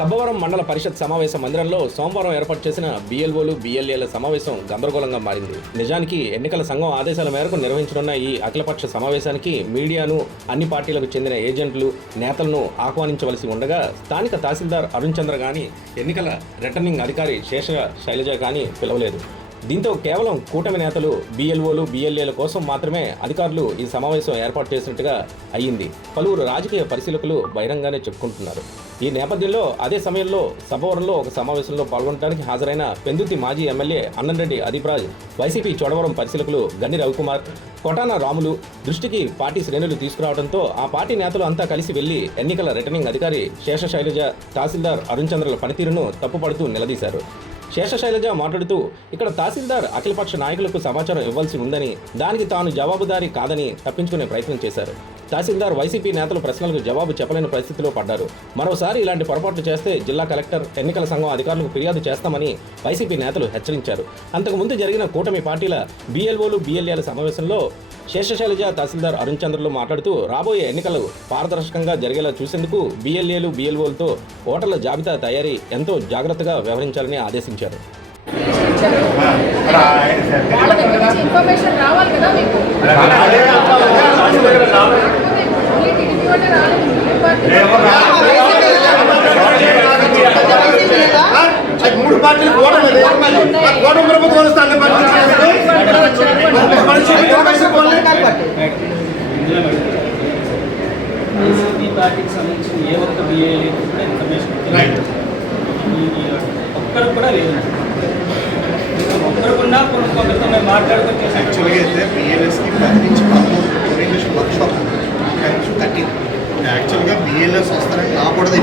సబ్బవరం మండల పరిషత్ సమావేశ మందిరంలో సోమవారం ఏర్పాటు చేసిన బిఎల్ఓలు బిఎల్ఏల సమావేశం గందరగోళంగా మారింది. నిజానికి ఎన్నికల సంఘం ఆదేశాల మేరకు నిర్వహించనున్న ఈ అఖిలపక్ష సమావేశానికి మీడియాను, అన్ని పార్టీలకు చెందిన ఏజెంట్లు, నేతలను ఆహ్వానించవలసి ఉండగా స్థానిక తహసీల్దార్ అరుణ్ చంద్ర గాని, ఎన్నికల రిటర్నింగ్ అధికారి శేష శైలజ గాని పిలవలేదు. దీంతో కేవలం కూటమి నేతలు, బిఎల్ఓలు, బిఎల్ఏల కోసం మాత్రమే అధికారులు ఈ సమావేశం ఏర్పాటు చేసినట్టుగా అయ్యింది. పలువురు రాజకీయ పరిశీలకులు బహిరంగానే చెప్పుకుంటున్నారు. ఈ నేపథ్యంలో అదే సమయంలో సభవరంలో ఒక సమావేశంలో పాల్గొనడానికి హాజరైన పెందుర్తి మాజీ ఎమ్మెల్యే అన్నంరెడ్డి అదీప్రాజ్, వైసీపీ చోడవరం పరిశీలకులు గన్ని రవికుమార్, కొటాన రాములు దృష్టికి పార్టీ శ్రేణులు తీసుకురావడంతో ఆ పార్టీ నేతలు అంతా కలిసి వెళ్లి ఎన్నికల రిటర్నింగ్ అధికారి శేష శైలజ, తహసీల్దార్ అరుణ్ చంద్రల పనితీరును తప్పుపడుతూ నిలదీశారు. శేష శైలజ మాట్లాడుతూ, ఇక్కడ తహసీల్దార్ అఖిలపక్ష నాయకులకు సమాచారం ఇవ్వాల్సి ఉందని, దానికి తాను జవాబుదారీ కాదని తప్పించుకునే ప్రయత్నం చేశారు. తహసీల్దార్ వైసీపీ నేతలు ప్రశ్నలకు జవాబు చెప్పలేని పరిస్థితిలో పడ్డారు. మరోసారి ఇలాంటి పొరపాట్లు చేస్తే జిల్లా కలెక్టర్, ఎన్నికల సంఘం అధికారులకు ఫిర్యాదు చేస్తామని వైసీపీ నేతలు హెచ్చరించారు. అంతకుముందు జరిగిన కూటమి పార్టీల బిఎల్ఓలు, బిఎల్ఏల సమావేశంలో శేషశైలజ, తహసీల్దార్ అరుణ్ చంద్రలు మాట్లాడుతూ, రాబోయే ఎన్నికలు పారదర్శకంగా జరిగేలా చూసేందుకు బిఎల్ఏలు, బిఎల్ఓలతో ఓటర్ల జాబితా తయారీ ఎంతో జాగ్రత్తగా వ్యవహరించాలని ఆదేశించారు. మూడు పార్టీలు వైసీపీ పార్టీకి సంబంధించిన ఏ ఒక్క బిఏ కూడా ఇన్ఫర్మేషన్ ఒక్కరికి కూడా లేదు. ఒక్కరికున్నా కొంతమందితో మేము మాట్లాడుకుంటే యాక్చువల్గా అయితే బిఎల్ఎస్కి 10 నుంచి 13 ఓరియంటేషన్ వర్క్షాప్ 13. యాక్చువల్గా బిఎల్ఎస్ వస్తారని రాకూడదు.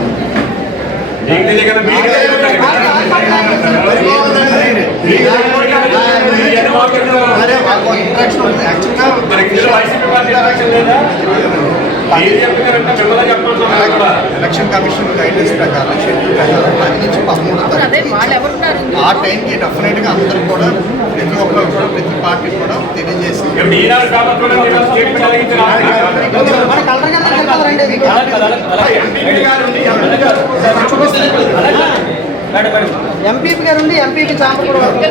ఎలక్షన్ కమిషన్ గైడ్లైన్స్ ప్రకారం, షెడ్యూల్ ప్రకారం 10 నుంచి 13 ఆ టైంకి డెఫినెట్గా అందరూ కూడా ప్రతి ఒక్కరు కూడా ప్రతి పార్టీ కూడా తెలియజేసి ఎంపీపీ గారు ఉండి ఎంపీపీ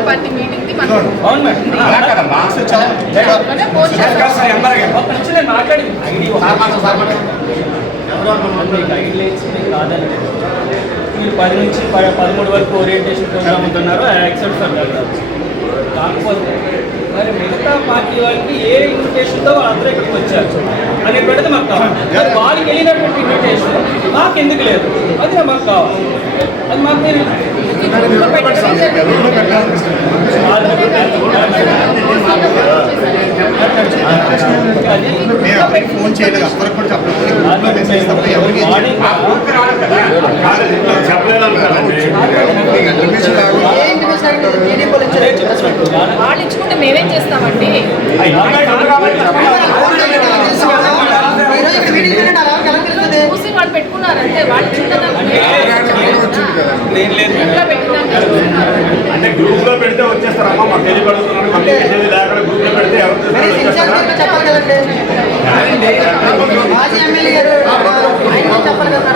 పార్టీ మీటింగ్ మీరు 10 నుంచి 13 వరకు ఓరియంటేషన్ ప్రోగ్రామ్ ఉంటున్నారు, యాక్సెప్ట్ ఫర్. కాకపోతే మరి మిగతా పార్టీ వాళ్ళకి ఏ ఇన్విటేషన్తో వాళ్ళందరూ ఇక్కడికి వచ్చారు అనేటువంటిది మాకు కావాలి. వాళ్ళకి వెళ్ళినటువంటి ఇన్విటేషన్ మాకు ఎందుకు లేదు, అది మాకు కావాలి. అది మాకు మీరు ఫోన్ చేయలేదు, అందరూ కూడా చెప్పలేదు. వాళ్ళు ఇచ్చుకుంటే మేమేం చేస్తామండి? చూసి వాళ్ళు పెట్టుకున్నారంటే వాళ్ళు అంటే గ్రూప్ లో పెడితే వచ్చేస్తారమ్మా, మాకు తెలియపడుతున్నాను. గ్రూప్ లో పెడితే చెప్పాలి కదండి. మాజీ ఎమ్మెల్యే గారు చెప్పాలి కదా.